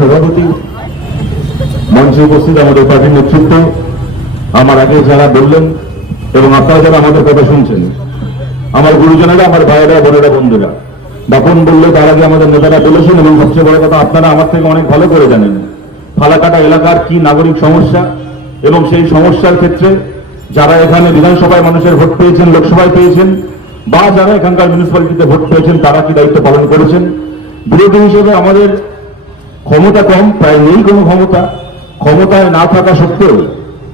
সভাপতি, মঞ্চে উপস্থিত আমাদের পার্টির নেতৃত্ব, আমার আগে যারা বললেন এবং আপনারা যারা আমাদের কথা শুনছেন, আমার গুরুজনেরা, আমার ভাইয়েরা, বোনেরা, বন্ধুরা, বাপন বললে তার আগে আমাদের নেতারা বলেছেন এবং সবচেয়ে বড় কথা, আপনারা আমার থেকে অনেক ভালো করে জানেন, ফালাকাটা এলাকার কি নাগরিক সমস্যা এবং সেই সমস্যার ক্ষেত্রে যারা এখানে বিধানসভায় মানুষের ভোট পেয়েছেন, লোকসভায় পেয়েছেন, বা যারা এখানকার মিউনিসিপ্যালিটিতে ভোট পেয়েছেন, তারা কি দায়িত্ব পালন করেছেন? বিরোধী হিসেবে আমাদের ক্ষমতা কম, প্রায় নেই কোনো ক্ষমতা। ক্ষমতায় না থাকা সত্ত্বেও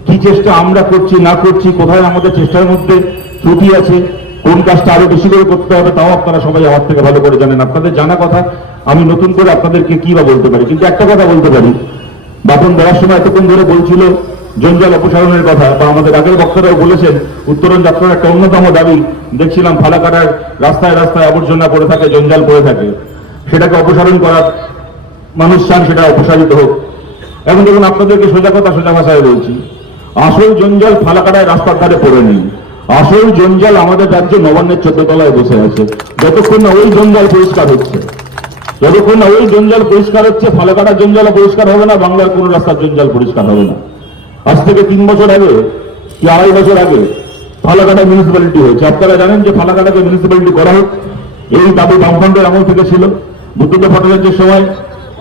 কি চেষ্টা আমরা করছি, না করছি, কোথায় আমাদের চেষ্টার মধ্যে ত্রুটি আছে, কোন কাজটা আরও বেশি করে করতে হবে, তাও আপনারা সবাই আমার থেকে ভালো করে জানেন। আপনাদের জানা কথা, আমি নতুন করে আপনাদেরকে কি বা বলতে পারি? কিন্তু একটা কথা বলতে পারি। বাপন বলার সময় এতক্ষণ ধরে বলছিল জঞ্জাল অপসারণের কথা বা আমাদের আগের বক্তারাও বলেছেন, উত্তরণ যাত্রার একটা অন্যতম দাবি, দেখছিলাম ফালাকাটার রাস্তায় রাস্তায় আবর্জনা পড়ে থাকে, জঞ্জাল পড়ে থাকে। সেটাকে অপসারণ করার মানুষ চান সেটা অপসারিত হোক। এখন দেখুন, আপনাদেরকে সোজা কথা সোজা ভাষায় বলছি। আসল জঞ্জাল ফালাকাটায় রাস্তার ধারে পড়ে নেই। আসল জঞ্জাল আমাদের রাজ্যে নবান্নের চোদ্দ তলায় বসে আছে। যতক্ষণ না ওই জঞ্জাল পরিষ্কার হচ্ছে। যতক্ষণ না ওই জঞ্জাল পরিষ্কার হচ্ছে, ফালাকাটার জঞ্জাল পরিষ্কার হবে না, বাংলার কোন রাস্তার জঞ্জাল পরিষ্কার হবে না। আজ থেকে তিন বছর আগে কি আড়াই বছর আগে ফালাকাটা মিউনিসিপ্যালিটি হয়েছে। আপনারা জানেন যে ফালাকাটাকে মিউনিসিপ্যালিটি করা হোক, এই দাবি বামফ্রন্টের আমল থেকে ছিল। বুদ্ধদেব ভট্টাচার্যের সময়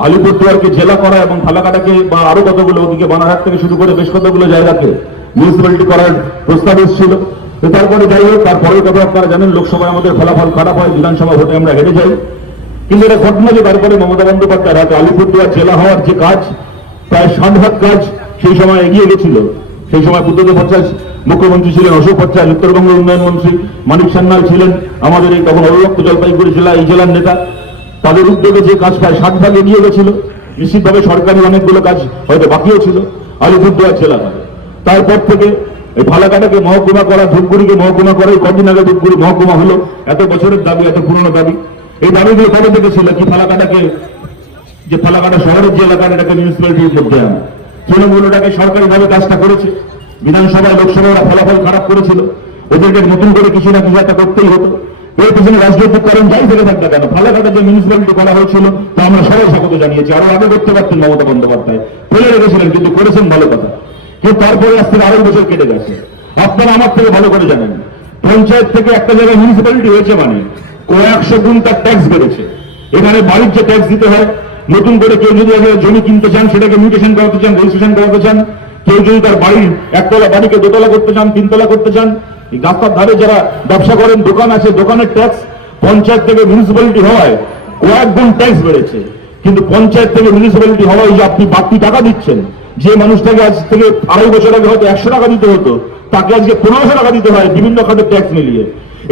আলিপুরদুয়ারকে জেলা করা এবং ফালাকাটাকে বা আরও কতগুলো ওদিকে বানারহাট থেকে শুরু করে বেশ কতগুলো জায়গাকে মিউনিসিপ্যালিটি করার প্রস্তাব এসেছিল। তারপরে যাই হোক তারপরের কথা আপনারা জানেন, লোকসভায় আমাদের ফলাফল খারাপ হয়, বিধানসভা ভোটে আমরা হেরে যাই। কিন্তু এটা ঘটনা যে তারপরে মমতা বন্দ্যোপাধ্যায় হাতে আলিপুরদুয়ার জেলা হওয়ার যে কাজ, প্রায় ষাট কাজ, সেই সময় এগিয়ে গেছিল। সেই সময় বুদ্ধদেব ভট্টাচার্য, মুখ্যমন্ত্রী ছিলেন অশোক ভট্টাচার্য উত্তরবঙ্গের উন্নয়ন মন্ত্রী মানিক সান্যাল ছিলেন আমাদের এই তখন অবিভক্ত জলপাইগুড়ি জেলা, এই জেলার নেতা। তাদের উদ্যোগে যে কাজ প্রায় ষাট ভাগ এগিয়ে গেছিল, নিশ্চিতভাবে সরকারি অনেকগুলো কাজ হয়তো বাকিও ছিল, আলিপুরদুয়ার জেলা তারপর থেকে এই ফালাকাটাকে মহকুমা করা, ধূপগুড়িকে মহকুমা করা, এই কদিন আগে ধূপগুড়ি মহকুমা হলো এত বছরের দাবি, এত পুরনো দাবি। এই দাবিগুলো কবে থেকে ছিল? কি ফালাকাটাকে, যে ফালাকাটা শহরের যে এলাকা এটাকে মিউনিসিপ্যালিটির মধ্যে আনা। তৃণমূল ওটাকে সরকারিভাবে কাজটা করেছে। বিধানসভায়, লোকসভায় ওরা ফলাফল খারাপ করেছিল। ওদেরকে নতুন করে কিছু না কিছু একটা করতেই হতো। এর পিছনে রাজনৈতিক কারণ যাই থেকে থাকবে কেন ফালাকাটা যে মিউনিসিপ্যালিটি করা হয়েছিল, তা আমরা সবাই স্বাগত জানিয়েছি, আরও আগে করতে পারতেন মমতা বন্দ্যোপাধ্যায়। ফেলে রেখেছিলেন, কিন্তু করেছেন ভালো কথা। কিন্তু তারপরে আজ থেকে আড়াই বছর কেটে গেছে। আপনারা আমার থেকে ভালো করে জানেন, পঞ্চায়েত থেকে একটা জায়গায় মিউনিসিপ্যালিটি হয়েছে মানে কয়েকশো গুণ তার ট্যাক্স বেড়েছে। এখানে বাড়ির যে ট্যাক্স দিতে হয়, নতুন করে কেউ যদি জমি কিনতে চান, সেটাকে মিউটেশন করাতে চান রেজিস্ট্রেশন করাতে চান, কেউ যদি তার বাড়ির একতলা বাড়িকে দোতলা করতে চান, তিনতলা করতে চান এই রাস্তার ধারে যারা ব্যবসা করেন, দোকান আছে, দোকানের ট্যাক্স পঞ্চায়েত থেকে মিউনিসিপ্যালিটি হওয়ায় কয়েক গুণ ট্যাক্স বেড়েছে। কিন্তু পঞ্চায়েত থেকে মিউনিসিপ্যালিটি হওয়ায় যে আপনি বাড়তি টাকা দিচ্ছেন, যে মানুষটাকে আজ থেকে আড়াই বছর আগে হয়তো একশো টাকা দিতে হতো, তাকে আজকে পনেরোশো টাকা দিতে হয় বিভিন্ন খাতের ট্যাক্স মিলিয়ে।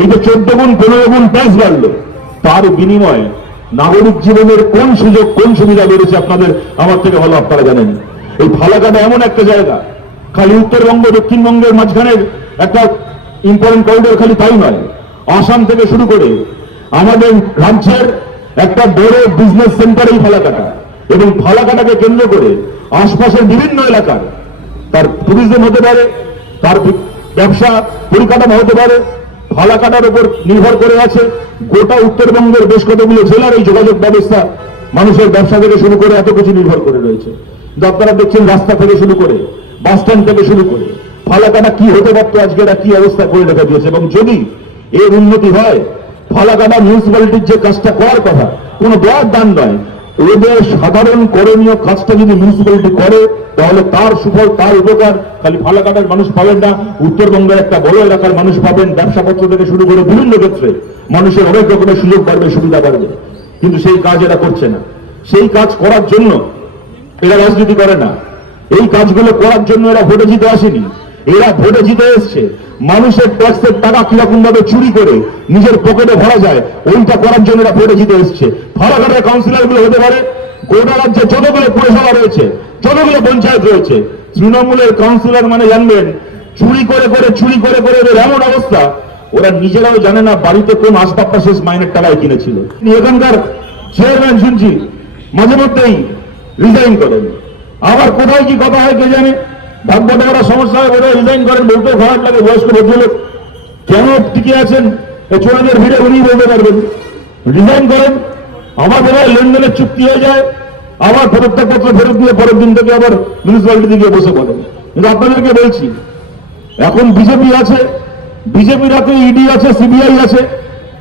এই যে চোদ্দ গুণ, পনেরো গুণ ট্যাক্স বাড়লো, তার বিনিময়ে নাগরিক জীবনের কোন সুযোগ, কোন সুবিধা বেড়েছে আপনাদের, আমার থেকে ভালো আপনারা জানেন। এই ফালাকাটা এমন একটা জায়গা, খালি উত্তরবঙ্গ, দক্ষিণবঙ্গের মাঝখানের একটা ইম্পর্টেন্ট করিডোর খালি তাই নয়, আসাম থেকে শুরু করে আমাদের রাজ্যের একটা বড় বিজনেস সেন্টার এই ফালাকাটা এবং ফালাকাটাকে কেন্দ্র করে আশপাশের বিভিন্ন এলাকার তার টুরিজম হতে পারে, তার ব্যবসা পরিকাঠামো হতে পারে, ফালাকাটার উপর নির্ভর করে আছে গোটা উত্তরবঙ্গের বেশ কতগুলো জেলার এই যোগাযোগ ব্যবস্থা মানুষের ব্যবসা থেকে শুরু করে এত কিছু নির্ভর করে রয়েছে। যা আপনারা দেখছেন রাস্তা থেকে শুরু করে বাস স্ট্যান্ড থেকে শুরু করে ফালাকাটা কি হতে পারতো আজকে এরা কি অবস্থা করে রেখে দিয়েছে? এবং যদি এর উন্নতি হয় ফালাকাটা মিউনিসিপ্যালিটির যে কাজটা করার কথা, কোনো দেওয়ার দান নয়। ওদের সাধারণ করণীয় কাজটা যদি মিউনিসিপ্যালিটি করে, তাহলে তার সুফল, তার উপকার, খালি ফালাকাটার মানুষ পাবেন না, উত্তরবঙ্গের একটা বড় এলাকার মানুষ পাবেন, ব্যবসাপত্র থেকে শুরু করে বিভিন্ন ক্ষেত্রে। মানুষের অনেক রকমের সুযোগ বাড়বে, সুবিধা বাড়বে। কিন্তু সেই কাজ এরা করছে না। সেই কাজ করার জন্য এরা রাজনীতি করে না। এই কাজগুলো করার জন্য এরা ভোটে জিতে আসেনি। এরা ভোটে জিতে এসছে। মানুষের ট্যাক্সের টাকা কীরকম ভাবে চুরি করে নিজের পকেটে ভরা যায়, ওইটা করার জন্য এরা ভোটে জিতে এসছে। ফালাঘাটের কাউন্সিলরগুলো হতে পারে, গোটা রাজ্যে যতগুলো পুরসভা রয়েছে, যতগুলো পঞ্চায়েত রয়েছে, তৃণমূলের কাউন্সিলর মানে জানবেন, চুরি করে করে, চুরি করে করে ওদের এমন অবস্থা, ওরা নিজেরাও জানে না বাড়িতে কোন আসবাবটা শেষ মাইনের টাকায় কিনেছিল। এখানকার চেয়ারম্যান শুনছি, মাঝে মধ্যেই রিজাইন করেন। আবার কোথায় কি কথা হয় কে জানে? ভাগ্যটা করা সমস্যা হয় বোধহয় রিজাইন করেন বলতেও খারাপ লাগে, বয়স্ক ভদ্রলোক। কেন টিকে আছেন? চোরাদের ভিড়ে উনি বলতে পারবেন। রিজাইন করেন বোধহয় লেনদেনের চুক্তি হয়ে যায়, আবার পদত্যাগপত্র ফেরত দিয়ে পরের দিন থেকে আবার মিউনিসিপ্যালিটিতে গিয়ে বসে পড়েন। কিন্তু আপনাদেরকে বলছি, এখন বিজেপি আছে, বিজেপির হাতে ইডি আছে সিবিআই আছে,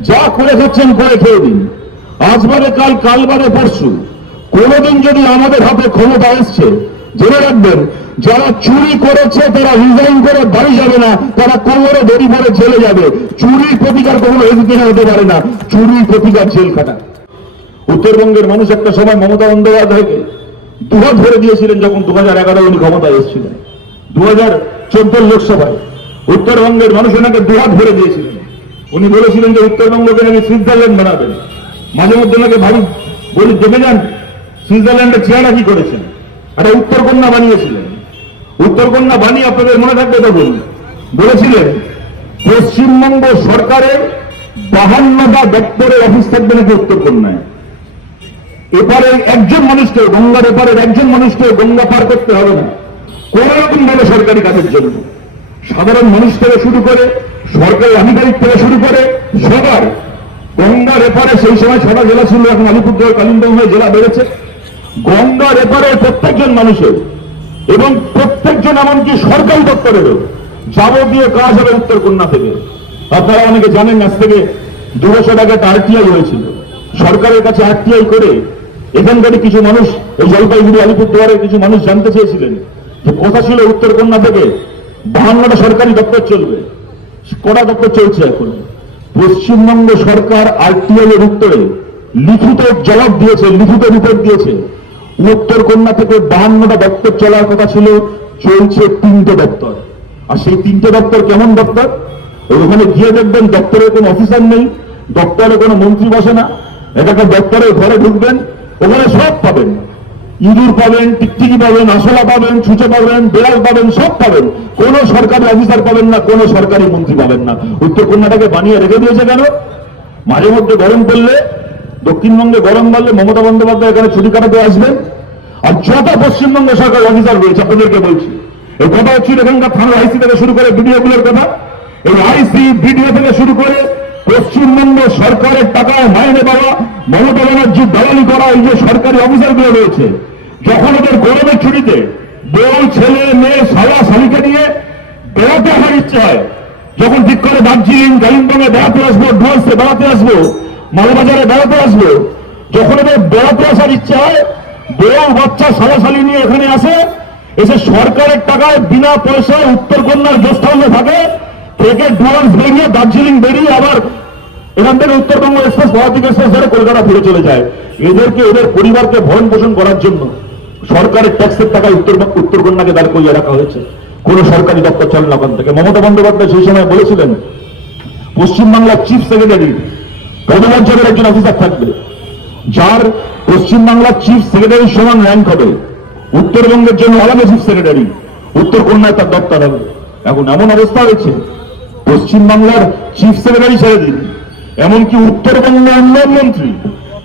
যা করে খাচ্ছেন করে খেয়ে দিন। আজবারে কাল কালবারে পরশু। কোনোদিন যদি আমাদের হাতে ক্ষমতা এসছে, জেনে রাখবেন যারা চুরি করেছে, তারা রিজাইন করে বাড়ি যাবে না, তারা কোমরে দড়ি পরে জেলে যাবে। চুরির প্রতিকার কখনো এদিকে হতে পারে না। চুরির প্রতিকার জেল খাটা উত্তরবঙ্গের মানুষ একটা সময় মমতা বন্দ্যোপাধ্যায়কে দুহাত ধরে দিয়েছিলেন যখন দু হাজার এগারো উনি ক্ষমতায় এসেছিলেন। দু হাজার চোদ্দ লোকসভায় উত্তরবঙ্গের মানুষ ওনাকে দুহাত ধরে দিয়েছিলেন। উনি বলেছিলেন যে উত্তরবঙ্গকে নাকি সুইজারল্যান্ড বানাবেন। মাঝে মধ্যে ওনাকে ভাবি বলি দেখে যান। সুইজারল্যান্ডের চেহারা কি করেছেন? একটা উত্তরকন্যা বানিয়েছিলেন। উত্তরকন্যা বাণী আপনাদের মনে থাকবে তখন বলেছিলেন, পশ্চিমবঙ্গ সরকারের বাহান্নটা দপ্তরের অফিস থাকবে নাকি উত্তরকন্যায়? এপারে একজন মানুষকে গঙ্গার এপারের একজন মানুষকে গঙ্গা পার করতে হবে না। কোন রকম ভাবে সরকারি কাজের জন্য। সাধারণ মানুষ থেকে শুরু করে, সরকারি আধিকারিক থেকে শুরু করে, সবার গঙ্গার এপারে সেই সময় ছটা জেলা ছিল, এখন আলিপুরদুয়ার, কালিম্পং হয়ে জেলা বেড়েছে। গঙ্গার এপারে প্রত্যেকজন মানুষের এবং প্রত্যেকজন এমনকি সরকারি দপ্তরেরও যাবতীয় কাজ হবে উত্তরকন্যা থেকে। আপনারা অনেকে জানেন আজ থেকে দু বছর আগে একটা আরটিআই হয়েছিল। সরকারের কাছে আরটিআই করে এখানকার কিছু মানুষ, এই জলপাইগুড়ি, আলিপুরদুয়ারের কিছু মানুষ জানতে চেয়েছিলেন যে কথা ছিল উত্তরকন্যা থেকে, বাহান্নটা সরকারি দপ্তর চলবে। কটা দপ্তর চলছে এখন? পশ্চিমবঙ্গ সরকার আরটিআই এর উত্তরে লিখিত জবাব দিয়েছে, লিখিত রিপোর্ট দিয়েছে। উত্তরকন্যা থেকে বাহান্নটা দপ্তর চলার কথা ছিল, চলছে তিনটে দপ্তর। আর সেই তিনটে দপ্তর কেমন দপ্তর? ওখানে গিয়ে দেখবেন দপ্তরের কোনো অফিসার নেই, দপ্তরে কোনো মন্ত্রী বসে না। এটা একটা দপ্তরের ঘরে ঢুকবেন, ওখানে সব পাবেন। ইঁদুর পাবেন, টিকটিকি পাবেন আসলা পাবেন, ছুঁচে পাবেন, বেড়াল পাবেন, সব পাবেন। কোন সরকারি অফিসার পাবেন না, কোন সরকারি মন্ত্রী পাবেন না। উত্তর কন্যাটাকে বানিয়ে রেখে দিয়েছে কেন? মাঝে মধ্যে গরম পড়লে দক্ষিণবঙ্গে গরম বাড়লে মমতা বন্দ্যোপাধ্যায় এখানে ছুটি কাটাতে আসবেন আর যত পশ্চিমবঙ্গ সরকার অফিসার রয়েছে, আপনাদেরকে বলছি। এই কথা হচ্ছে এখানকার থানার আইসি থেকে শুরু করে বিডিও গুলোর কথা। এই আইসি বিডিও থেকে শুরু করে পশ্চিমবঙ্গ সরকারের টাকায় মাইনে দেওয়া মমতা ব্যানার্জির দালালি করা এই যে সরকারি অফিসারগুলো রয়েছে, যখন ওদের গরমের ছুটিতে বউ, ছেলে, মেয়ে সালা শালিকে নিয়ে বেড়াতে আসার ইচ্ছে হয়, যখন ঠিক করে দার্জিলিং কালিম্পংয়ে বেড়াতে আসব ডুয়ার্সে বেড়াতে আসব মালবাজারে বেড়াতে আসবে। যখন ওদের বেড়াতে আসার ইচ্ছে হয়, বউ বাচ্চা সালাশালি নিয়ে এখানে আসে, এসে সরকারের টাকায় বিনা পয়সায় উত্তরকন্যার গেস্ট হাউসে থাকে, থেকে ডুয়ার্স বেরিয়ে দার্জিলিং বেরিয়ে আবার এখান থেকে উত্তরবঙ্গ এক্সপ্রেস ভারতীয় এক্সপ্রেস ধরে কলকাতা ফিরে চলে যায়। এদেরকে, এদের পরিবারকে ভরণ পোষণ করার জন্য সরকারের ট্যাক্সের টাকায় উত্তর উত্তরকন্যাকে দাঁড় করিয়ে রাখা হয়েছে। কোন সরকারি দপ্তর চলে না ওখান থেকে। মমতা বন্দ্যোপাধ্যায় সেই সময় বলেছিলেন, পশ্চিমবাংলার চিফ সেক্রেটারি পদমর্যাদার একজন অফিসার থাকবে, যার পশ্চিমবাংলার চিফ সেক্রেটারির সমান র্যাঙ্ক হবে। উত্তরবঙ্গের জন্য আলাদা চিফ সেক্রেটারি উত্তরকন্যায় তার দপ্তর হবে। এখন এমন অবস্থা হয়েছে, পশ্চিমবাংলার চিফ সেক্রেটারি ছেড়ে দিন। এমনকি উত্তরবঙ্গ উন্নয়ন মন্ত্রী,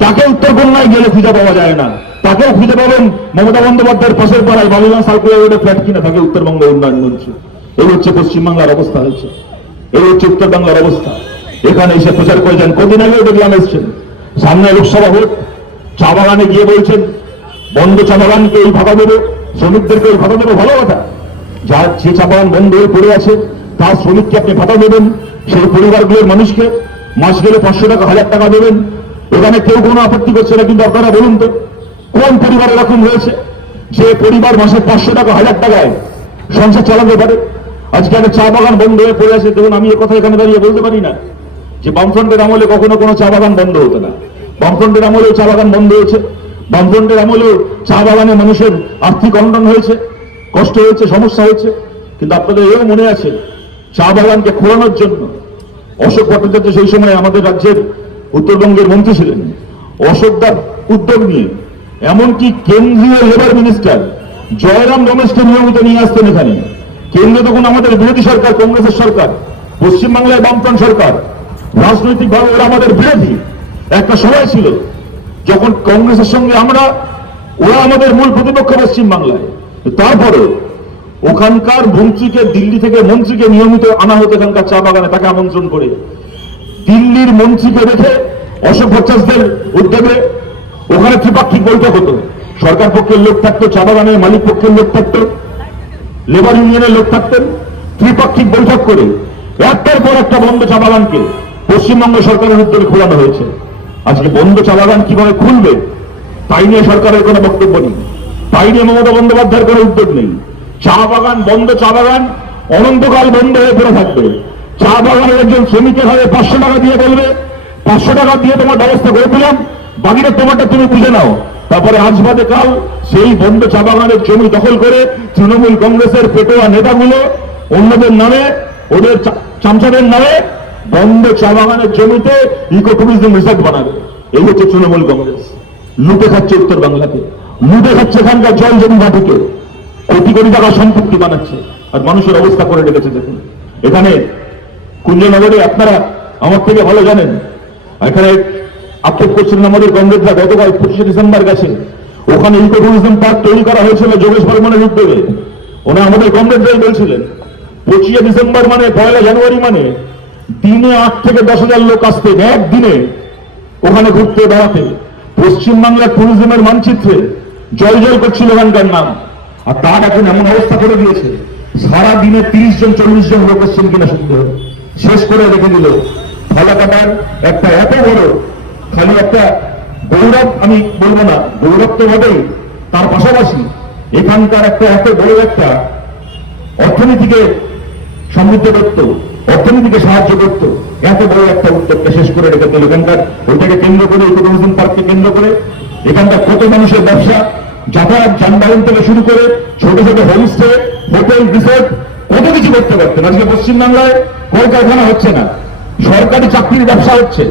তাকে উত্তরকন্যায় গেলে খুঁজে পাওয়া যায় না। তাকেও খুঁজে পাবেন মমতা বন্দ্যোপাধ্যায়ের পাশের পাড়ায় বাবুলাল সার্কুলার রোডে ফ্ল্যাট কিনা থাকে উত্তরবঙ্গ উন্নয়ন মন্ত্রী। এই হচ্ছে পশ্চিমবাংলার অবস্থা হয়েছে। এই হচ্ছে উত্তরবঙ্গের অবস্থা। এখানে এসে প্রচার করেছেন। কদিন আগেও দেখলাম এসছেন। সামনে লোকসভা ভোট, চা বাগানে গিয়ে বলছেন, বন্ধ চা বাগানকে এই ভাতা দেবো, শ্রমিকদেরকে এই ভাতা দেবো, ভালো কথা। যার যে চা বাগান বন্ধ হয়ে পড়ে আছে, তার শ্রমিককে আপনি ভাতা দেবেন, সেই পরিবারগুলোর মানুষকে মাস গেলে পাঁচশো টাকা, হাজার টাকা দেবেন। এখানে কেউ কোনো আপত্তি করছে না, কিন্তু আপনারা বলুন তো, কোন পরিবার এরকম হয়েছে যে পরিবার মাসে পাঁচশো টাকা, হাজার টাকায় সংসার চালাতে পারে? আজকে একটা চা বাগান বন্ধ হয়ে পড়ে আছে, দেখুন, আমি এ কথা এখানে দাঁড়িয়ে বলতে পারি না। যে বামফ্রন্টের আমলে কখনো কোনো চা বাগান বন্ধ হতো না। বামফ্রন্টের আমলেও চা বাগান বন্ধ হয়েছে। বামফ্রন্টের আমলেও চা বাগানে মানুষের আর্থিক অনটন হয়েছে, কষ্ট হয়েছে, সমস্যা হয়েছে। কিন্তু আপনাদের এও মনে আছে, চা বাগানকে খোলানোর জন্য অশোক ভট্টাচার্য সেই সময় আমাদের রাজ্যের উত্তরবঙ্গের মন্ত্রী ছিলেন। অশোকদার উদ্যোগ নিয়ে, এমনকি কেন্দ্রীয় লেবার মিনিস্টার জয়রাম রমেশকে নিয়মিত নিয়ে আসতেন এখানে। কেন্দ্রে তখন আমাদের বিরোধী সরকার, কংগ্রেসের সরকার, পশ্চিমবাংলায় বামফ্রন্ট সরকার। রাজনৈতিকভাবে ওরা আমাদের বিরোধী। একটা সময় ছিল যখন কংগ্রেসের সঙ্গে আমরা, ওরা আমাদের মূল প্রতিপক্ষ পশ্চিমবাংলায় তারপরে ওখানকার মন্ত্রীকে, দিল্লি থেকে মন্ত্রীকে নিয়মিত আনা হতো এখানকার চা বাগানে, তাকে আমন্ত্রণ করে। দিল্লির মন্ত্রীকে রেখে অশোক ভট্টাচার্যদের উদ্যোগে ওখানে ত্রিপাক্ষিক বৈঠক হতো। সরকার পক্ষের লোক থাকতো, চা বাগানের মালিক পক্ষের লোক থাকতো, লেবার ইউনিয়নের লোক থাকতেন। ত্রিপাক্ষিক বৈঠক করে, একটার পর একটা বন্ধ চা বাগানকে পশ্চিমবঙ্গ সরকারের উদ্যোগে খোলানো হয়েছে। আজকে বন্ধ চা বাগান কীভাবে খুলবে, তাই নিয়ে সরকারের কোনো বক্তব্য নেই। তাই নিয়ে মমতা বন্দ্যোপাধ্যায়ের কোনো উদ্যোগ নেই। চা বাগান বন্ধ, চা বাগান অনন্তকাল বন্ধ হয়ে পড়ে থাকবে। চা বাগানের একজন শ্রমিকের হবে পাঁচশো টাকা দিয়ে বলবে, পাঁচশো টাকা দিয়ে তোমার ব্যবস্থা করে দিলাম, বাকিটা তোমারটা তুমি বুঝে নাও। তারপরে আজ বাদে কাল সেই বন্ধ চা বাগানের জমি দখল করে তৃণমূল কংগ্রেসের পেটোয়া নেতাগুলো অন্যদের নামে, ওদের চামচাদের নামে বন্ধ চা বাগানের জমিতে ইকো টুরিজম রিসর্ট বানাবে। এই হচ্ছে তৃণমূল কংগ্রেস। লুটে খাচ্ছে উত্তর বাংলাকে। লুটে খাচ্ছে এখানকার জল জমি ঘাটিকে কোটি কোটি টাকা সম্পত্তি বানাচ্ছে। আর মানুষের অবস্থা করে রেখেছে, দেখুন। এখানে কুঞ্জনগরে আপনারা আমার থেকে ভালো জানেন। এখানে আক্ষেপ করছিলেন আমাদের কংগ্রেসরা গতকাল পঁচিশে ডিসেম্বর গেছে। ওখানে ইকো টুরিজম পার্ক তৈরি করা হয়েছিল যোগেশ বর্মনের উদ্যোগে। ওনা আমাদের কংগ্রেসরাই বলছিলেন, পঁচিশে ডিসেম্বর মানে পয়লা জানুয়ারি মানে দিনে আট থেকে দশ হাজার লোক আসতেন একদিনে। ওখানে ঘুরতে বেড়াতে। পশ্চিমবাংলার ট্যুরিজমের মানচিত্রে জল জল করছিল ওখানকার নাম। আর তার এখন এমন অবস্থা করে দিয়েছে। সারা দিনে তিরিশ জন, চল্লিশ জন লোক এসছেন কিনা শুনতে শেষ করে রেখে দিল ফালাকাটার একটা এত বড়, খালি একটা গৌরব, আমি বলব না, গৌরব তো বটেই, তার পাশাপাশি এখানকার একটা এত বড় একটা অর্থনীতিকে সমৃদ্ধ করত। অর্থনীতিকে সাহায্য করত। এত বড় একটা উদ্যোগটা শেষ করে রেখে দিল এখানকার, ওইটাকে কেন্দ্র করে ইকোটুরিজম পার্ককে কেন্দ্র করে এখানকার কত মানুষের ব্যবসা, যাতায়াত যানবাহন থেকে শুরু করে ছোট ছোট হোমস্টে হোটেল রিসোর্ট কত কিছু করতে পারতেন। আজকে পশ্চিমবাংলায় কলকারখানা হচ্ছে না, সরকারি চাকরির ব্যবসা হচ্ছে।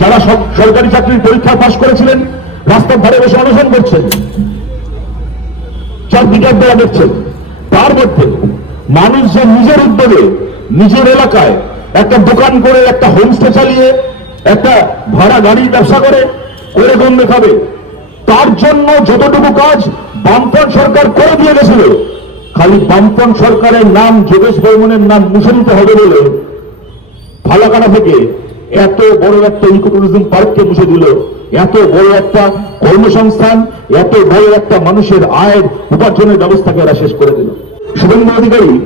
যারা সব সরকারি চাকরির পরীক্ষা পাশ করেছিলেন, রাস্তার ধারে বসে অনশন করছেন। চার বিকাশ দেওয়া দেখছেন। তার মধ্যে মানুষ যে নিজের উদ্যোগে নিজের এলাকায় একটা দোকান করে, একটা হোমস্টে চালিয়ে, একটা ভাড়া গাড়ির ব্যবসা করে করে গন্ধে খাবে। তার জন্য যতটুকু কাজ বামপন সরকার করে দিয়ে গেছিল। খালি বামপন সরকারের নাম যোগেশ বর্মনের নাম মুছে দিতে হবে বলে ফালাকাটা থেকে এত বড় একটা ইকো টুরিজম পার্ককে মুছে দিল। এত বড় একটা কর্মসংস্থান, এত বড় একটা মানুষের আয়ের উপার্জনের ব্যবস্থাকে এরা শেষ করে দিল। শুভেন্দু অধিকারী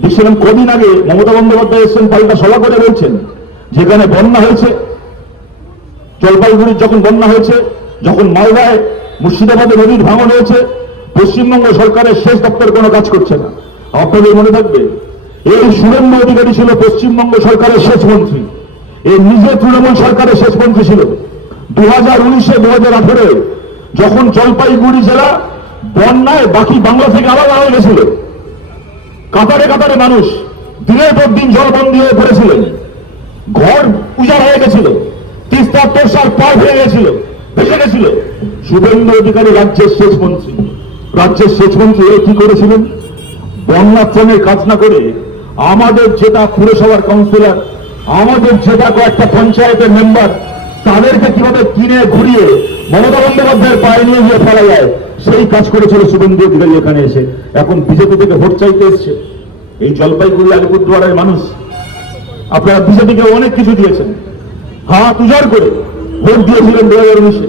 দেখছিলাম কদিন আগে মমতা বন্দ্যোপাধ্যায় এসছেন, পাল্টা সভা করে বলছেন, যেখানে বন্যা হয়েছে, জলপাইগুড়ির যখন বন্যা হয়েছে, যখন মালদায় মুর্শিদাবাদে নদীর ভাঙন হয়েছে, পশ্চিমবঙ্গ সরকারের শেষ দপ্তর কোনো কাজ করছে না। আপনাদের মনে থাকবে, এই সুরেন্দ্র অধিকারী ছিল পশ্চিমবঙ্গ সরকারের শেষ মন্ত্রী। এই নিজে তৃণমূল সরকারের শেষ মন্ত্রী ছিল। দু হাজার উনিশে দু হাজার আঠেরো যখন জলপাইগুড়ি জেলা বন্যায় বাকি বাংলা থেকে আলাদা হয়ে গেছিল কাতারে কাতারে মানুষ দিনের পর দিন জলবন্দী হয়ে পড়েছিলেন ঘর উজাড় হয়ে গেছিল। তিস্তা তোষার পার হয়ে গেছিল, ভেসে গেছিল। শুভেন্দু অধিকারী রাজ্যের শেষ মন্ত্রী রাজ্যের শেষ মন্ত্রী কি করেছিলেন? বন্যা ত্রাণের কাজ না করে আমাদের যেটা পুরসভার কাউন্সিলর, আমাদের যেটা কয়েকটা পঞ্চায়েতের মেম্বার, তাদেরকে কীভাবে কিনে ঘুরিয়ে মমতা বন্দ্যোপাধ্যায়ের পায়ে নিয়ে গিয়ে ফেলা যায়? সেই কাজ করেছিল শুভেন্দু অধিকারী এখানে এসে। এখন বিজেপি থেকে ভোট চাইতে এসছে। এই জলপাইগুড়ি, আলিপুরদুয়ারের মানুষ, আপনারা বিজেপিকে অনেক কিছু দিয়েছেন। হাত উজাড় করে ভোট দিয়েছিলেন দু হাজার উনিশে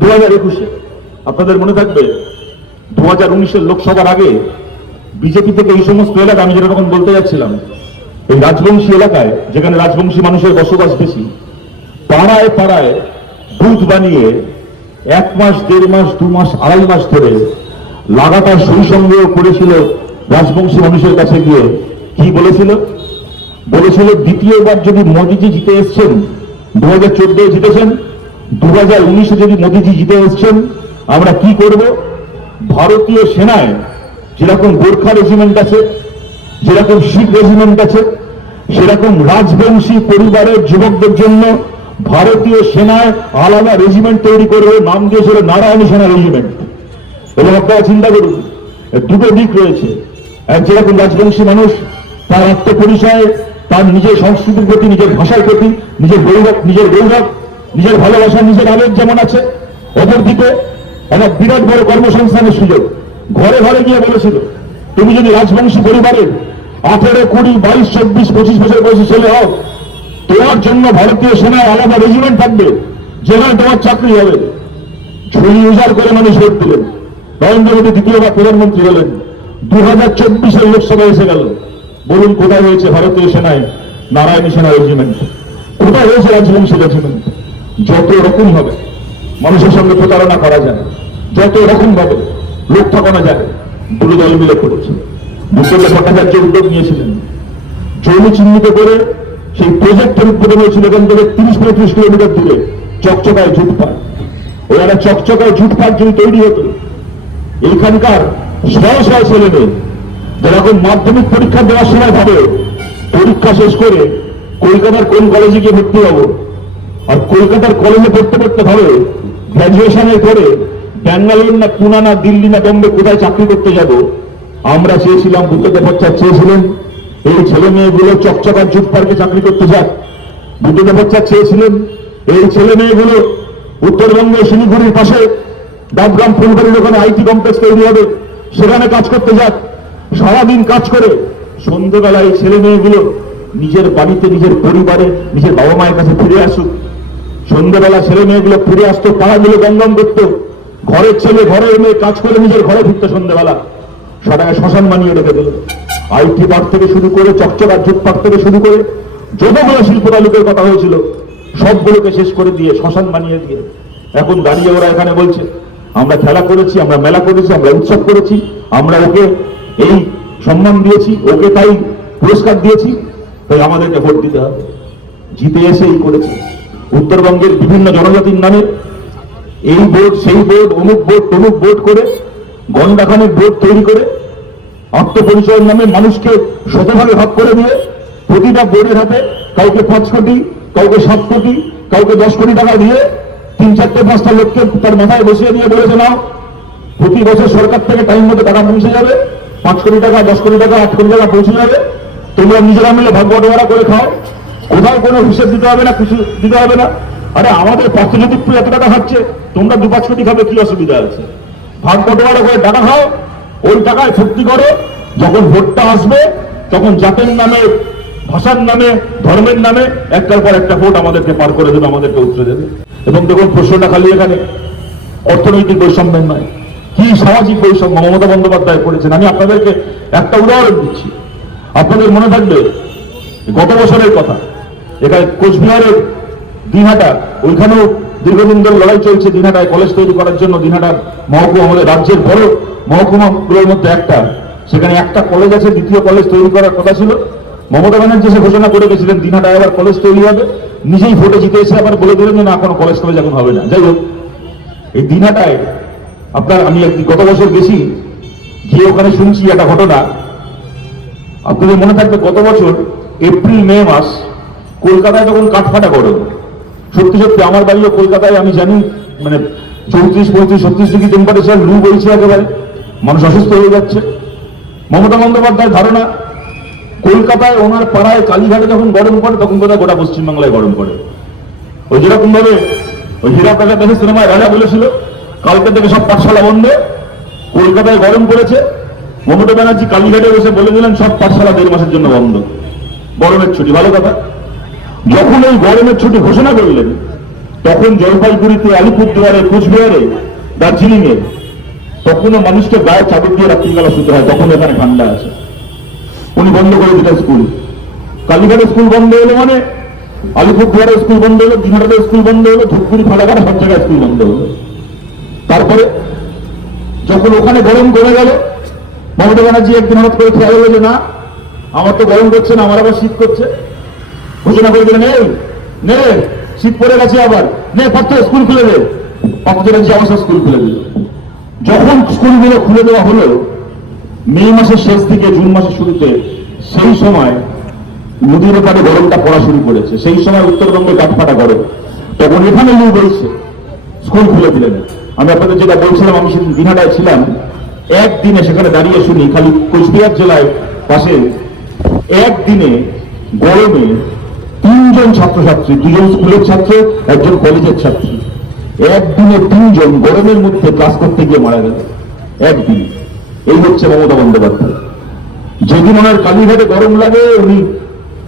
দু হাজার একুশে। আপনাদের মনে থাকবে দু হাজার উনিশের লোকসভার আগে বিজেপি থেকে এই সমস্ত এলাকা, আমি তখন বলতে যাচ্ছিলাম, এই রাজবংশী এলাকায়, যেখানে রাজবংশী মানুষের বসবাস বেশি, পাড়ায় পাড়ায় বুথ বানিয়ে এক মাস, দেড় মাস, দু মাস, আড়াই মাস ধরে লাগাতার সই সংগ্রহ করেছিল রাজবংশী মানুষের কাছে গিয়ে। কি বলেছিল? বলেছিল, দ্বিতীয়বার যদি মোদিজি জিতে এসছেন দু হাজার চোদ্দয় জিতেছেন দু হাজার উনিশে যদি মোদিজি জিতে এসছেন, আমরা কি করব? ভারতীয় সেনায় যেরকম গোর্খা রেজিমেন্ট আছে, যেরকম শিখ রেজিমেন্ট আছে, সেরকম রাজবংশী পরিবারের যুবকদের জন্য ভারতীয় সেনায় আলাদা রেজিমেন্ট তৈরি করবে, নাম দিয়েছিল নারায়ণী সেনা রেজিমেন্ট এবং আপনারা চিন্তা করুন দুটো দিক রয়েছে। এক যেরকম রাজবংশী মানুষ, তার আত্মপরিচয়, তার নিজের সংস্কৃতির প্রতি, নিজের ভাষার প্রতি, নিজের গৌরব নিজের গৌরব, নিজের ভালোবাসা, নিজের আবেগ যেমন আছে, অপরদিকে একটা বিরাট বড় কর্মসংস্থানের সুযোগ। ঘরে ঘরে গিয়ে বলেছিল, তুমি যদি রাজবংশী পরিবারের আঠেরো, কুড়ি, বাইশ, চব্বিশ, পঁচিশ বছর বয়সী ছেলে হও তোমার জন্য ভারতীয় সেনায় আলাদা রেজিমেন্ট থাকবে। যেখানে তোমার চাকরি হবে। ছড়ি উজাড় করে মানুষ ভোট দিলেন নরেন্দ্র মোদী দ্বিতীয়বার প্রধানমন্ত্রী হলেন। দু হাজার চব্বিশের লোকসভা এসে গেল। বলুন, কোথায় হয়েছে ভারতীয় সেনায় নারায়ণী সেনা রেজিমেন্ট কোথায় হয়েছে রাজবংশী রেজিমেন্ট যত রকম হবে, মানুষের সঙ্গে প্রতারণা করা যায়। যত রকম ভাবে লোক ঠকানো যায়, দুটো দল মিলে করেছে। ভূপেন্দ্র ভট্টাচার্য উদ্যোগ নিয়েছিলেন। জমি চিহ্নিত করে সেই প্রজেক্টের উদ্বোধন হয়েছিল এখান থেকে তিরিশ পঁয়ত্রিশ কিলোমিটার দূরে, চকচকায় জুট পার্ক ওই একটা চকচকায় জুট পার্ক যদি তৈরি হতো এইখানকার শহ শহ ছেলে মেয়ে যারা এখন মাধ্যমিক পরীক্ষা দেওয়ার সময় ভাবে, পরীক্ষা শেষ করে কলকাতার কোন কলেজে গিয়ে ভর্তি হব? আর কলকাতার কলেজে পড়তে পড়তে ভাবে গ্র্যাজুয়েশনের পরে ব্যাঙ্গালোর না পুনা না দিল্লি না বম্বে কোথায় চাকরি করতে যাব? আমরা চেয়েছিলাম বুদ্ধদেব চেয়েছিলেন। এই ছেলে মেয়েগুলো চকচকার জুট পার্কে চাকরি করতে যাক বুদ্ধদেব ভট্টাচার্য চেয়েছিলেন এই ছেলে মেয়েগুলো উত্তরবঙ্গের শিলিগুড়ির পাশে ডাবগ্রাম ফুলবাড়ির ওখানে আইটি কমপ্লেক্স তৈরি হবে। সেখানে কাজ করতে যাক সারাদিন কাজ করে। সন্ধ্যেবেলায় এই ছেলে মেয়েগুলো নিজের বাড়িতে, নিজের পরিবারে, নিজের বাবা মায়ের কাছে ফিরে আসুক। সন্ধ্যেবেলা ছেলে মেয়েগুলো ফিরে আসতো, পাড়াগুলো গঙ্গম করতো। ঘরের ছেলে ঘরে মেয়ে কাজ করে নিজের ঘরে ফিরতো সন্ধ্যেবেলা। সবাই শ্মশান বানিয়ে রেখে দিল। আইটি পার্ক থেকে শুরু করে চকচকার জুট পার্ক থেকে শুরু করে যতগুলো শিল্প তালুকের কথা হয়েছিল, সবগুলোকে শেষ করে দিয়ে শ্মশান বানিয়ে দিয়ে। এখন দাঁড়িয়ে ওরা এখানে বলছে, আমরা খেলা করেছি, আমরা মেলা করেছি, আমরা উৎসব করেছি, আমরা ওকে এই সম্মান দিয়েছি, ওকে তাই পুরস্কার দিয়েছি, তাই আমাদেরকে ভোট দিতে হবে। জিতে এসেই করেছে। উত্তরবঙ্গের বিভিন্ন জনজাতির নামে এই বোর্ড, সেই বোর্ড, অমুক বোর্ড, তমুক বোর্ড করে গন্ডাখানের বোর্ড তৈরি করে আত্মপরিচয়ের নামে মানুষকে শতভাগে ভাগ করে দিয়ে প্রতিটা বোর্ডের হাতে কাউকে পাঁচ কোটি, কাউকে সাত কোটি, কাউকে দশ কোটি টাকা দিয়ে তিন চারটে পাঁচটা লোককে তার মাথায় বসিয়ে দিয়ে বলেছে, নাও, প্রতি বছর সরকার থেকে টাইম মতো টাকা পৌঁছে যাবে। পাঁচ কোটি টাকা, দশ কোটি টাকা, আট কোটি টাকা পৌঁছে যাবে। তোমরা নিজেরা মিলে ভাগ বটোয়ারা করে খাও। কোথাও কোনো হিসেব দিতে হবে না, কিছু দিতে হবে না। আরে, আমাদের পার্থনৈতিক এত টাকা খাচ্ছে, তোমরা দু পাঁচ কোটি খাবে, কি অসুবিধা আছে? ভাগ বটোয়ারা করে টাকা খাও, ওই টাকায় ফুর্তি করো। যখন ভোটটা আসবে, তখন জাতের নামে, ভাষার নামে, ধর্মের নামে একটার পর একটা ভোট আমাদেরকে পার করে দেবে, আমাদেরকে উত্তরে দেবে। এবং দেখুন, প্রশ্নটা খালি এখানে। অর্থনৈতিক বৈষম্যের নয়, কি সামাজিক বৈষম্য? মমতা বন্দ্যোপাধ্যায় করেছেন আমি আপনাদেরকে একটা উদাহরণ দিচ্ছি। আপনাদের মনে থাকবে, গত বছরের কথা। এখানে কোচবিহারের দিনহাটা, ওইখানেও দীর্ঘদিন ধরে লড়াই চলছে দিনহাটায়, কলেজ তৈরি করার জন্য দিনহাটার মহকুমা আমাদের রাজ্যের বড় মহকুমাগুলোর মধ্যে একটা। সেখানে একটা কলেজ আছে, দ্বিতীয় কলেজ তৈরি করার কথা ছিল। মমতা ব্যানার্জি সে ঘোষণা করে গেছিলেন, দিনহাটায় আবার কলেজ তৈরি হবে। নিজেই ভোটে জিতে এসে আবার বলে দিলেন যে, না, কোনো কলেজ কলেজ এখন হবে না। যাই হোক, এই দিনহাটায় আপনার, আমি গত বছর গেছি, গিয়ে ওখানে শুনছি একটা ঘটনা। আপনাদের মনে থাকবে, গত বছর এপ্রিল, মে মাস কলকাতায় তখন কাঠফাটা গরম সত্যি সত্যি, আমার বাড়িও কলকাতায়, আমি জানি মানে চৌত্রিশ, পঁয়ত্রিশ, ছত্রিশ ডিগ্রি টেম্পারেচার লু বলছে একেবারে। মানুষ অসুস্থ হয়ে যাচ্ছে। মমতা বন্দ্যোপাধ্যায়ের ধারণা, কলকাতায় ওনার পাড়ায় কালীঘাটে যখন গরম পড়ে, তখন কোথায় গোটা পশ্চিমবাংলায় গরম পড়ে। ওই যেরকম ভাবে ওই হীরা কাকা দেখে সিনেমায় রাজা বলেছিল কালকে থেকে সব পাঠশালা বন্ধ, কলকাতায় গরম পড়েছে। মমতা ব্যানার্জি কালীঘাটে বসে বলে দিলেন, সব পাঠশালা দেড় মাসের জন্য বন্ধ। গরমের ছুটি, ভালো কথা। যখন এই গরমের ছুটি ঘোষণা করলেন, তখন জলপাইগুড়িতে আলিপুরদুয়ারে, কোচবিহারে দার্জিলিং এ তখনও মানুষকে গায়ে চাদর দিয়ে রাত্রিবেলা শুতে হয় তখন এখানে ঠান্ডা আছে। উনি বন্ধ করে দিলেন স্কুল। কালীঘাটে স্কুল বন্ধ হলো মানে? আলিপুরদুয়ারে স্কুল বন্ধ হলো দিনহাটাতে স্কুল বন্ধ হলো, ধূপগুড়ি, ফালাঘাটে, সব জায়গায় স্কুল বন্ধ হলো। তারপরে যখন ওখানে গরম কমে গেল, মমতা ব্যানার্জি একদিন হঠাৎ করে খেয়াল হলো যে না, আমার তো গরম করছে না, আমার আবার শীত করছে। ঘোষণা করে দিলেন এই নে, শীত পড়ে গেছে আবার। নে, পাত্র স্কুল খুলে দে। পাত্র ব্যানার্জি আবার স্কুল খুলে দিল। যখন স্কুলগুলো খুলে দেওয়া হলো, মে মাসের শেষ থেকে জুন মাসের শুরুতে, সেই সময় নদীর ওপারে গরমটা পড়া শুরু করেছে। সেই সময় উত্তরবঙ্গে কাঠফাটা গরম তখন এখানে লু বলছে স্কুল খুলে দিলেন। আমি আপনাদের যেটা বলছিলাম, আমি সেদিন দিনহাটায় ছিলাম। একদিনে সেখানে দাঁড়িয়ে শুনি, খালি কোচবিহার জেলায় পাশে, একদিনে গরমে তিনজন ছাত্রছাত্রী, দুজন স্কুলের ছাত্র, একজন কলেজের ছাত্রী। একদিনে তিনজন গরমের মধ্যে ক্লাস করতে গিয়ে মারা গেল। একদিন। এই হচ্ছে মমতা বন্দ্যোপাধ্যায়। যেদিন ওনার কালীঘাটে গরম লাগে, উনি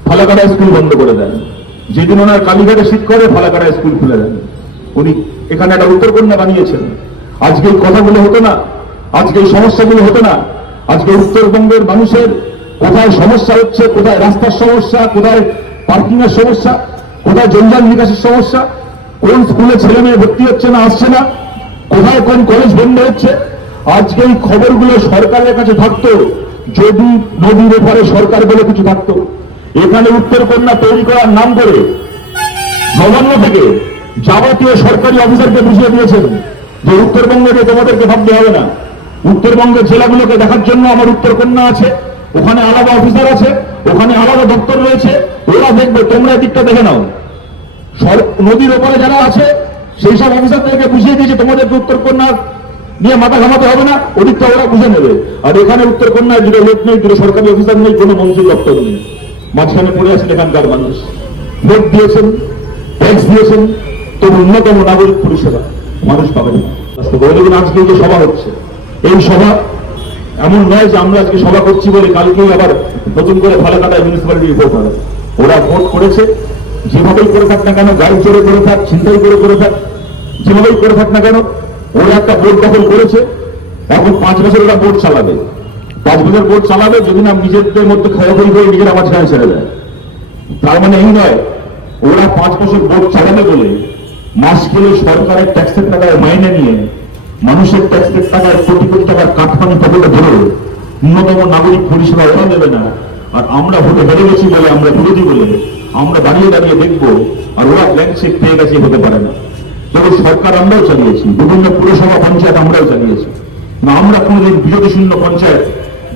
ফালাকাটা স্কুল বন্ধ করে দেন। যেদিন ওনার কালীঘাটে শীত করে, ফালাকাটা স্কুল খুলে দেন। উনি এখানে একটা উত্তরকন্যা বানিয়েছেন। আজকে এই কথাগুলো হতো না, আজকে এই সমস্যাগুলো হতো না, আজকে উত্তরবঙ্গের মানুষের কোথায় সমস্যা হচ্ছে, কোথায় রাস্তার সমস্যা, কোথায় পার্কিং এর সমস্যা, কোথায় জঞ্জাল নিকাশের সমস্যা, কোন স্কুলে ছেলে মেয়ে ভর্তি হচ্ছে না, আসছে না, কোথায় কোন কলেজ বন্ধ হচ্ছে? আজকে এই খবরগুলো সরকারের কাছে থাকতো, যদি নদীর ওপারে সরকার বলে কিছু থাকতো। এখানে উত্তরকন্যা তৈরি করার নাম করে নবান্ন থেকে যাবতীয় সরকারি অফিসারকে বুঝিয়ে দিয়েছেন যে উত্তরবঙ্গে যে তোমাদেরকে ভাবতে হবে না। উত্তরবঙ্গের জেলাগুলোকে দেখার জন্য আমার উত্তরকন্যা আছে, ওখানে আলাদা অফিসার আছে ওখানে আলাদা দপ্তর রয়েছে, ওরা দেখবে, তোমরা এদিকটা দেখে নাও। নদীর ওপারে যারা আছে, সেই সব অফিসারদেরকে বুঝিয়ে দিয়েছে তোমাদেরকে উত্তরকন্যা নিয়ে মাথা ঘামাতে হবে না, ওদিকটা ওরা বুঝে নেবে। আর এখানে উত্তরকন্যায় দুটো লোক নেই, দুটো সরকারি অফিসার নেই, কোনো মন্ত্রী দপ্তর নেই। মাঝখানে পড়ে আছেন এখানকার মানুষ। ভোট দিয়েছেন, ট্যাক্স দিয়েছেন, তবু ন্যূনতম নাগরিক পরিষেবা মানুষ পাবেন না। আজকে যে সভা হচ্ছে, এই সভা এমন নয় যে আমরা আজকে সভা করছি বলে কালকেই আবার নতুন করে ভালো কাটায় মিউনিসিপ্যালিটি রিপোর্ট হবে। ওরা ভোট করেছে। যেভাবেই করে থাক না কেন, গাড়ি চড়ে করে থাক, ছিনতাই করে করে থাক, যেভাবেই করে থাক না কেন, ওরা একটা ভোট দখল করেছে। এখন পাঁচ বছর ওরা ভোট চালাবে। পাঁচ বছর ভোট চালাবে যদি না নিজেদের মধ্যে খয়াখড়ি করে নিজের আমার ছেড়ে ছেড়ে দেয়। তার মানে এই নয়, ওরা পাঁচ বছর ভোট চালাবে বলে মাস গেলে সরকারের ট্যাক্সের টাকায় মাইনে নিয়ে মানুষের ট্যাক্সের টাকায় কোটি কোটি টাকার কাঠমানি পকেটে ধরে। ন্যূনতম নাগরিক পরিষেবা ওরা দেবে না। আর আমরা ভোটে বেড়ে গেছি বলে আমরা বিরোধী বলে আমরা দাঁড়িয়ে দাঁড়িয়ে দেখব আর ওরা ব্ল্যাঙ্ক চেক পেয়ে গেছে হতে পারে না। তবে সরকার আমরাও চালিয়েছি বিভিন্ন পুরসভা পঞ্চায়েত আমরাও চালিয়েছি না, আমরা কোনোদিন বিরোধী শূন্য পঞ্চায়েত,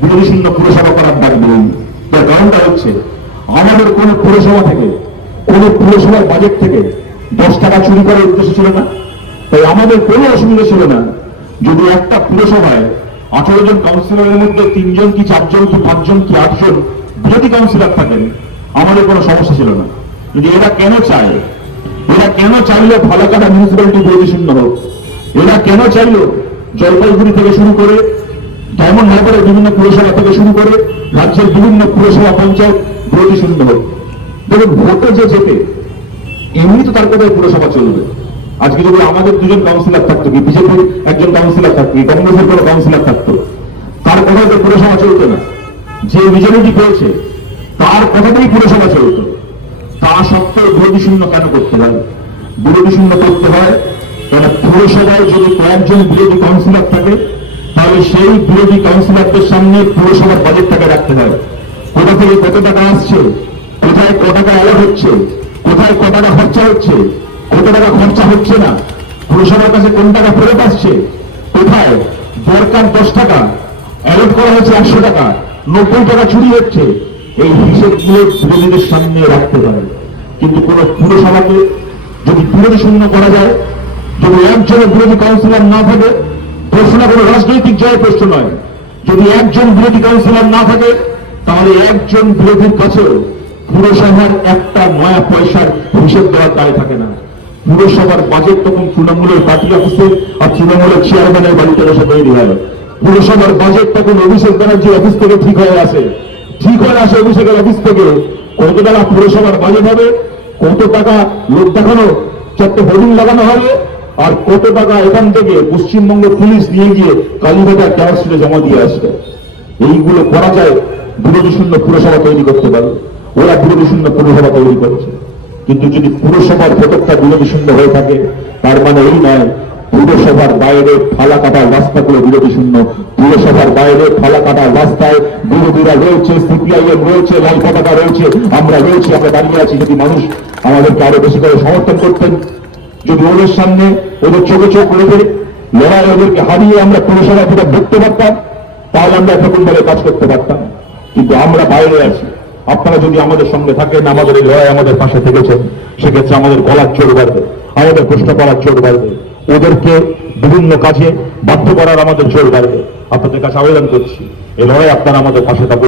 বিরোধী শূন্য পুরসভা করার ডাক দেবনি তার কারণটা হচ্ছে, আমাদের কোন পুরসভা থেকে, কোন পুরসভার বাজেট থেকে দশ টাকা চুরি করার উদ্দেশ্য ছিল না। তাই আমাদের কোনো অসুবিধা ছিল না। যদি একটা পুরসভায় আঠারো জন কাউন্সিলরের মধ্যে তিনজন কি চারজন কি পাঁচজন কি আটজন বিরোধী কাউন্সিলর থাকেন, আমাদের কোনো সমস্যা ছিল না। কিন্তু এরা কেন চায়, এরা কেন চাইলো ফালাকাটা মিউনিসিপ্যালিটি বিরোধী শূন্য হোক? এরা কেন চাইলো জলপাইগুড়ি থেকে শুরু করে ডায়মন্ড হারবারের বিভিন্ন পুরসভা থেকে শুরু করে, রাজ্যের বিভিন্ন পুরসভা পঞ্চায়েত বিরোধী শূন্য হোক? দেখুন, ভোটে যে যেতে এমনি তো তার কোথায় পুরসভা চলবে। আজকে যদি আমাদের দুজন কাউন্সিলর থাকতো কি বিজেপির একজন কাউন্সিলর থাকতো কংগ্রেসের কোনো কাউন্সিলর থাকতো, তার কোথায় তো পুরসভা চলতো না, যে মেজরিটি পেয়েছে তার কথাতেই পুরসভা চলতো। তা সত্ত্বেও বিরোধী শূন্য কেন করতে হয়? বিরোধী শূন্য করতে হয় কারণ পুরসভায় যদি কয়েকজন বিরোধী কাউন্সিলর থাকে, তাহলে সেই বিরোধী কাউন্সিলরদের সামনে পুরসভার বাজেটটাকে রাখতে হয়। কোথা থেকে কত টাকা আসছে? কোথায় ক টাকা অ্যালার্ট হচ্ছে? কোথায় ক টাকা খরচা হচ্ছে? কত টাকা খরচা হচ্ছে না? পুরসভার কাছে কোন টাকা ফেরত আসছে? কোথায়? দরকার দশ টাকা। অ্যালট করা হয়েছে একশো টাকা। নব্বই টাকা চুরি হচ্ছে। এই হিসেবগুলো বিরোধীদের সামনে রাখতে পারে। কিন্তু কোন পুরসভাকে যদি বিরোধী শূন্য করা যায়, যদি একজনের বিরোধী কাউন্সিলর না থাকে প্রশ্ন কোনো রাজনৈতিক জয় প্রশ্ন নয়। যদি একজন বিরোধী কাউন্সিলর না থাকে, তাহলে একজন বিরোধীর কাছেও পুরসভার একটা নয়া পয়সার হিসেব দেওয়ার দায় থাকে না। পুরসভার বাজেট তখন তৃণমূলের পার্টি অফিসে আর তৃণমূলের চেয়ারম্যানের বাড়িতে বসে তৈরি হয় পুরসভার বাজেট তখন অভিষেক ব্যানার্জির অফিস থেকে ঠিক হয়ে আসে। ঠিক হয়ে আসে অভিষেকের অফিস থেকে। কত টাকা পুরসভার বাজেট হবে? কত টাকা লোক দেখানো? চারটে হোর্ডিং লাগানো হবে? আর কত টাকা এখান থেকে পশ্চিমবঙ্গ পুলিশ নিয়ে গিয়ে কালীঘাটার ক্যারাস্টে জমা দিয়ে আসবে? এইগুলো করা যায় বিরোধী শূন্য পুরসভা তৈরি করতে পারে। ওরা বিরোধী শূন্য পুরসভা তৈরি করেছে। কিন্তু যদি পুরসভার ভেতরটা বিরোধী শূন্য হয়ে থাকে, তার মানে এই নয়, পুরসভার বাইরে ফালা কাটার রাস্তাগুলো বিরোধী শূন্য পুরসভার বাইরে ফালা কাটার রাস্তায় বিরোধীরা রয়েছে, সিপিআইএম রয়েছে, লাল পতাকা রয়েছে, আমরা রয়েছি, আমরা দাঁড়িয়ে আছি। যদি মানুষ আমাদেরকে আরও বেশি করে সমর্থন করতেন, যদি ওদের সামনে ওদের চোখে চোখ রেখে লড়াই ওদেরকে হারিয়ে আমরা পুরসভা থেকে ঢুকতে পারতাম তাহলে আমরা এতক্ষণ বলে কাজ করতে পারতাম। কিন্তু আমরা বাইরে আছি। আপনারা যদি আমাদের সঙ্গে থাকেন, আমাদের এই লড়াই আমাদের পাশে থেকেছেন সেক্ষেত্রে আমাদের গলার চোট বাড়বে, আমাদের প্রশ্ন করার চোট বাড়বে, ওদেরকে বিভিন্ন কাজে বাধ্য করার আমাদের জোর বাড়বে। আপনাদের কাছে আবেদন করছি, এই লড়াই আপনারা আমাদের পাশে থাকুন।